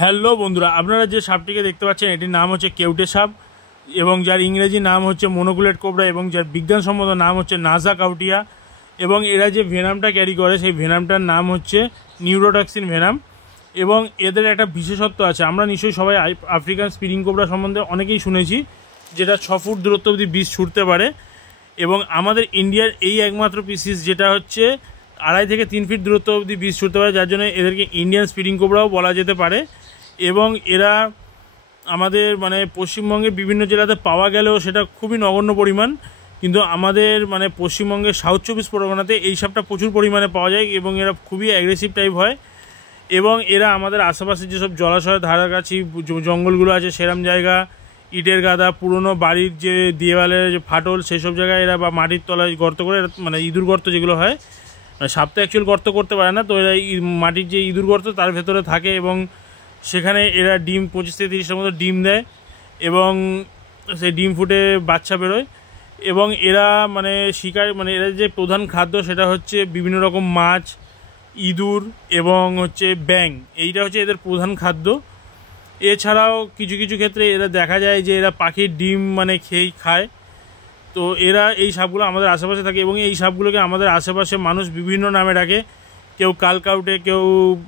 Hello বন্ধুরা, আপনারা যে সাপটিকে দেখতে পাচ্ছেন এটির নাম হচ্ছে কেউটে সাপ এবং যার ইংরেজি নাম হচ্ছে মনোকুলেট কোবরা এবং যার বিজ্ঞানসম্মত নাম হচ্ছে নাজা কাউটিয়া। এবং এরা যে ভেনামটা ক্যারি করে সেই ভেনামটার নাম হচ্ছে নিউরোটক্সিন ভেনাম। এবং এদের একটা বিশেষত্ব আছে, আমরা নিশ্চয়ই সবাই আফ্রিকান স্পিরিং কোবরা সম্বন্ধে অনেকেই শুনেছি, যেটা 6 ফুট দূরত্ব অবধি বিষ ছুটতে পারে। এবং আমাদের ইন্ডিয়ার এই একমাত্র পিসিস যেটা হচ্ছে 2.5 থেকে 3 ফিট দূরত্ব অবধি বিষ ছুটতে পারে, যার জন্য এদেরকে ইন্ডিয়ান স্পিরিং কোবরাও বলা যেতে পারে। এবং এরা আমাদের পশ্চিমবঙ্গের বিভিন্ন জেলাতে পাওয়া গেলেও সেটা খুবই নগণ্য পরিমাণ, কিন্তু আমাদের পশ্চিমবঙ্গের সাউথ 24 পরগনাতে এই সাপটা প্রচুর পরিমাণে পাওয়া যায় এবং এরা খুবই অ্যাগ্রেসিভ টাইপ হয়। এবং এরা আমাদের আশেপাশে যেসব জলাশয়ের ধারাকাছি জঙ্গলগুলো আছে সেরম জায়গা, ইটের গাদা, পুরনো বাড়ির যে দেওয়ালের যে ফাটল সেসব জায়গায় এরা, বা মাটির তলায় গর্ত করে, ইঁদুর গর্ত যেগুলো হয়, সাপ তো অ্যাকচুয়াল গর্ত করতে পারে না, তো এরা মাটির যে ইঁদুর গর্ত তার ভেতরে থাকে এবং সেখানে এরা ডিম 25 থেকে 30টার মতো ডিম দেয় এবং সেই ডিম ফুটে বাচ্চা বেরোয়। এবং এরা শিকার এরা যে প্রধান খাদ্য সেটা হচ্ছে বিভিন্ন রকম মাছ, ইঁদুর এবং হচ্ছে ব্যাঙ, এইটা হচ্ছে এদের প্রধান খাদ্য। এছাড়াও কিছু কিছু ক্ষেত্রে এরা দেখা যায় যে এরা পাখির ডিম খেয়েই খায়। তো এরা এই সাপগুলো আমাদের আশেপাশে থাকে এবং এই সাপগুলোকে আমাদের আশেপাশে মানুষ বিভিন্ন নামে ডাকে, কেউ কালকাউটে, কেউ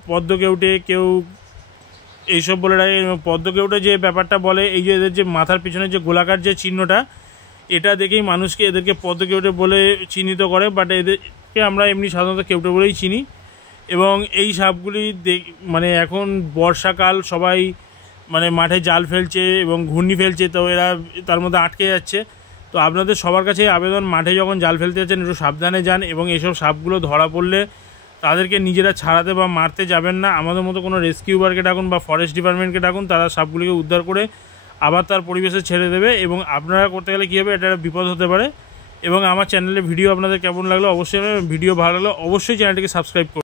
পদ্ম কেউটে, কেউ এইসব বলে ডাকে। পদ্ম কেউটে যে ব্যাপারটা বলে, এই যে এদের যে মাথার পিছনে যে গোলাকার যে চিহ্নটা, এটা দেখেই মানুষকে এদেরকে পদ্ম কেউটে বলে চিহ্নিত করে, বাট এদেরকে আমরা এমনি সাধারণত কেউটে বলেই চিনি। এবং এই সাপগুলি এখন বর্ষাকাল, সবাই মাঠে জাল ফেলছে এবং ঘূর্ণি ফেলছে, তো এরা তার মধ্যে আটকে যাচ্ছে। তো আপনাদের সবার কাছে আবেদন, মাঠে যখন জাল ফেলতে যাচ্ছেন একটু সাবধানে যান এবং এইসব সাপগুলো ধরা পড়লে তাদেরকে নিজেরা ছাড়াতে বা মারতে যাবেন না। আমাদের মতো কোনো রেস্কিউবারকে ডাকুন বা ফরেস্ট ডিপার্টমেন্টকে ডাকুন, তারা সাপগুলিকে উদ্ধার করে আবার তার পরিবেশে ছেড়ে দেবে। এবং আপনারা করতে গেলে কী হবে, এটা একটা বিপদ হতে পারে। এবং আমার চ্যানেলে ভিডিও আপনাদের কেমন লাগলো অবশ্যই, ভিডিও ভালো লাগলো অবশ্যই চ্যানেলটিকে সাবস্ক্রাইব করুন।